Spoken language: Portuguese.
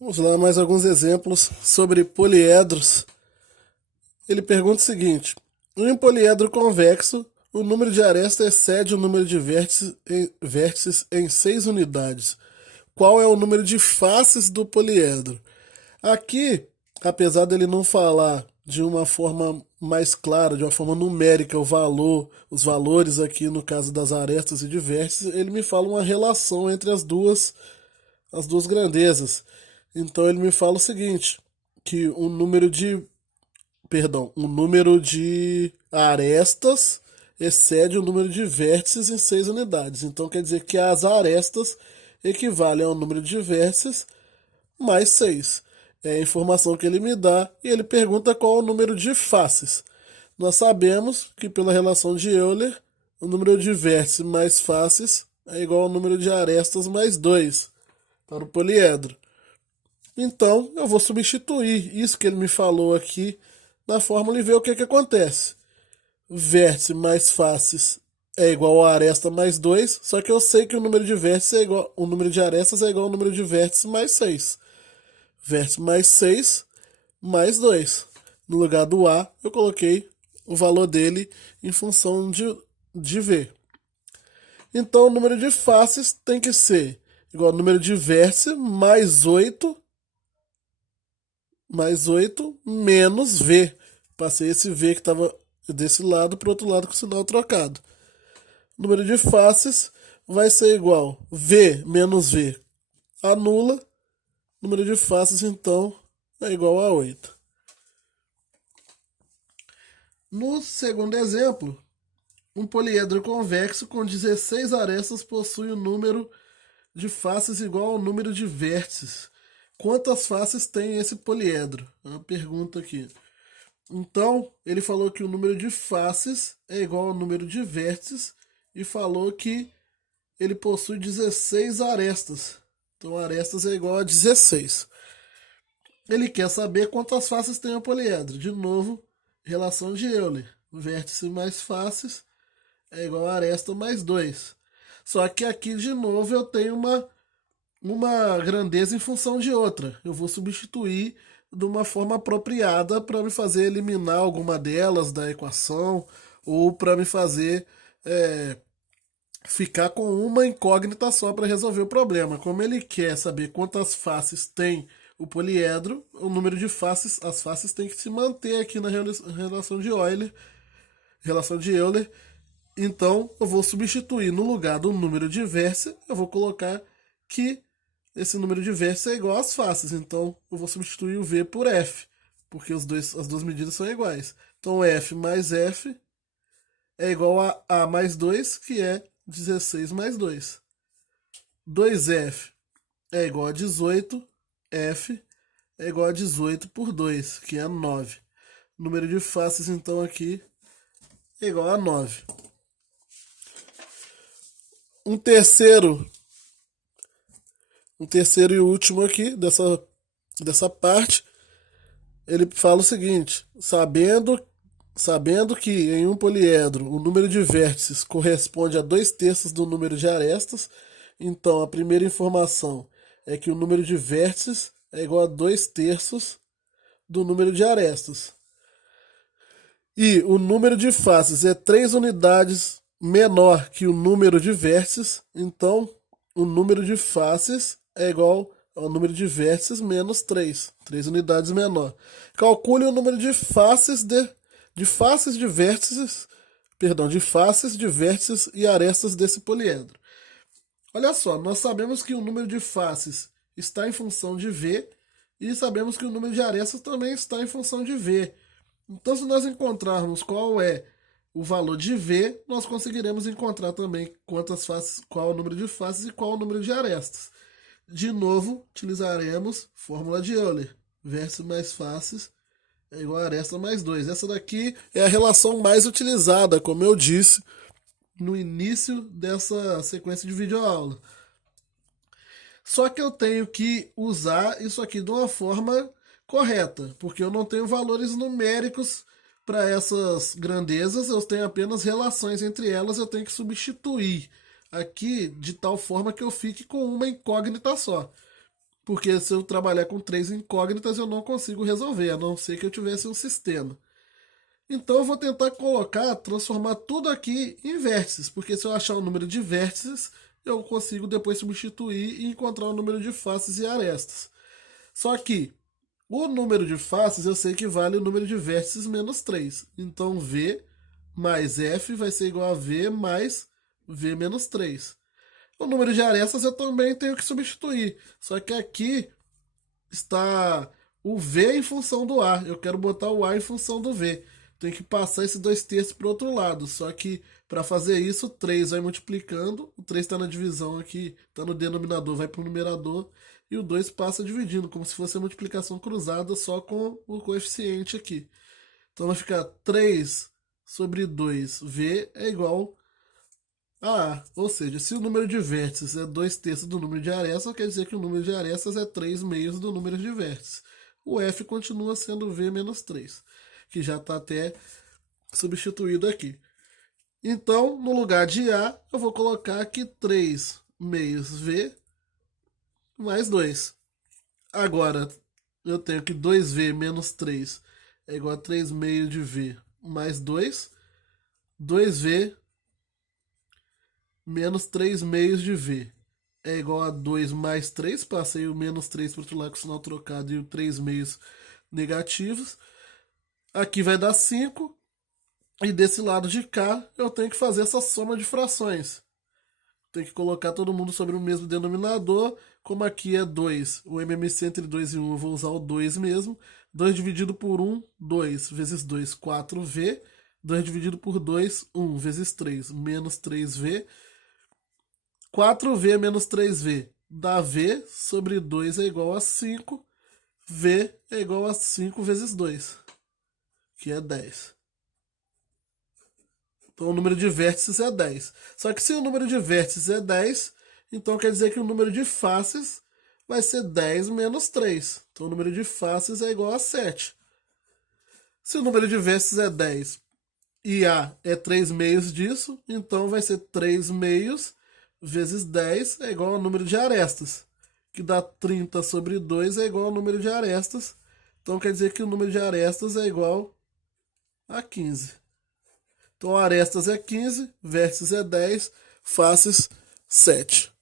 Vamos lá, mais alguns exemplos sobre poliedros. Ele pergunta o seguinte: em um poliedro convexo, o número de arestas excede o número de vértices em 6 unidades. Qual é o número de faces do poliedro? Aqui, apesar dele não falar de uma forma mais clara, de uma forma numérica, os valores aqui no caso das arestas e de vértices, ele me fala uma relação entre as duas grandezas. Então ele me fala o seguinte, que o número de arestas excede o número de vértices em 6 unidades. Então quer dizer que as arestas equivalem ao número de vértices mais 6. É a informação que ele me dá e ele pergunta qual é o número de faces. Nós sabemos que pela relação de Euler, o número de vértices mais faces é igual ao número de arestas mais 2 para o poliedro. Então, eu vou substituir isso que ele me falou aqui na fórmula e ver o que acontece. Vértice mais faces é igual a aresta mais 2, só que eu sei que o número de vértices é igual, o número de arestas é igual ao número de vértices mais 6. Vértice mais 6 mais 2. No lugar do A, eu coloquei o valor dele em função de V. Então, o número de faces tem que ser igual ao número de vértice mais 8 menos V. Passei esse V que estava desse lado para o outro lado com o sinal trocado. O número de faces vai ser igual V menos V anula. O número de faces, então, é igual a 8. No segundo exemplo, um poliedro convexo com 16 arestas possui um número de faces igual ao número de vértices. Quantas faces tem esse poliedro? É uma pergunta aqui. Então, ele falou que o número de faces é igual ao número de vértices e falou que ele possui 16 arestas. Então, arestas é igual a 16. Ele quer saber quantas faces tem o poliedro. De novo, relação de Euler. Vértice mais faces é igual a aresta mais 2. Só que aqui, de novo, eu tenho uma grandeza em função de outra. Eu vou substituir de uma forma apropriada para me fazer eliminar alguma delas da equação ou para me fazer ficar com uma incógnita só para resolver o problema. Como ele quer saber quantas faces tem o poliedro, o número de faces, as faces tem que se manter aqui na relação de Euler. Então eu vou substituir no lugar do número de vértices, eu vou colocar que esse número de vértices é igual às faces. Então eu vou substituir o V por F, porque as duas medidas são iguais. Então F mais F é igual a A mais 2, que é 16 mais 2. 2F é igual a 18, F é igual a 18 por 2, que é 9. O número de faces, então, aqui é igual a 9. Um terceiro e último aqui dessa parte, ele fala o seguinte: sabendo que em um poliedro o número de vértices corresponde a 2/3 do número de arestas, então a primeira informação é que o número de vértices é igual a 2/3 do número de arestas. E o número de faces é 3 unidades menor que o número de vértices, então o número de faces é igual ao número de vértices menos 3 unidades menor. Calcule o número de faces de vértices, de faces de vértices e arestas desse poliedro. Olha só, nós sabemos que o número de faces está em função de V e sabemos que o número de arestas também está em função de V. Então, se nós encontrarmos qual é o valor de V, nós conseguiremos encontrar também quantas faces, qual é o número de faces e qual é o número de arestas. De novo, utilizaremos fórmula de Euler. Vértice mais faces é igual a aresta mais 2. Essa daqui é a relação mais utilizada, como eu disse no início dessa sequência de videoaula. Só que eu tenho que usar isso aqui de uma forma correta, porque eu não tenho valores numéricos para essas grandezas, eu tenho apenas relações entre elas, eu tenho que substituir aqui de tal forma que eu fique com uma incógnita só. porque se eu trabalhar com 3 incógnitas eu não consigo resolver, a não ser que eu tivesse um sistema. Então eu vou tentar transformar tudo aqui em vértices, porque se eu achar o número de vértices, eu consigo depois substituir e encontrar o número de faces e arestas. Só que o número de faces eu sei que vale o número de vértices menos 3. Então V mais F vai ser igual a V mais V menos 3. O número de arestas eu também tenho que substituir. Só que aqui está o V em função do A. Eu quero botar o A em função do V. Tem que passar esses 2/3 para o outro lado. Só que para fazer isso, o 3 vai multiplicando. O 3 está na divisão aqui, está no denominador, vai para o numerador. E o 2 passa dividindo, como se fosse a multiplicação cruzada, só com o coeficiente aqui. Então vai ficar 3 sobre 2V é igual a A. Ou seja, se o número de vértices é 2/3 do número de arestas, quer dizer que o número de arestas é 3/2 do número de vértices. O F continua sendo V menos 3, que já está até substituído aqui. Então, no lugar de A, eu vou colocar aqui 3/2V mais 2. Agora, eu tenho que 2V menos 3 é igual a 3/2 de V mais 2. 2V menos 3/2 de V é igual a 2 mais 3. Passei o menos 3 para o outro lado com o sinal trocado e o 3/2 negativos. Aqui vai dar 5. E desse lado de cá, eu tenho que fazer essa soma de frações. Tem que colocar todo mundo sobre o mesmo denominador. Como aqui é 2, o MMC entre 2 e 1, eu vou usar o 2 mesmo. 2 dividido por 1, 2 vezes 2, 4V. 2 dividido por 2, 1 vezes 3, menos 3V. 4V menos 3V dá V sobre 2 é igual a 5. V é igual a 5 vezes 2, que é 10. Então o número de vértices é 10. Só que se o número de vértices é 10, então quer dizer que o número de faces vai ser 10 menos 3. Então o número de faces é igual a 7. Se o número de vértices é 10 e A é 3/2 disso, então vai ser 3/2 vezes 10 é igual ao número de arestas, que dá 30 sobre 2 é igual ao número de arestas. Então quer dizer que o número de arestas é igual a 15. Então arestas é 15, vértices é 10, faces 7.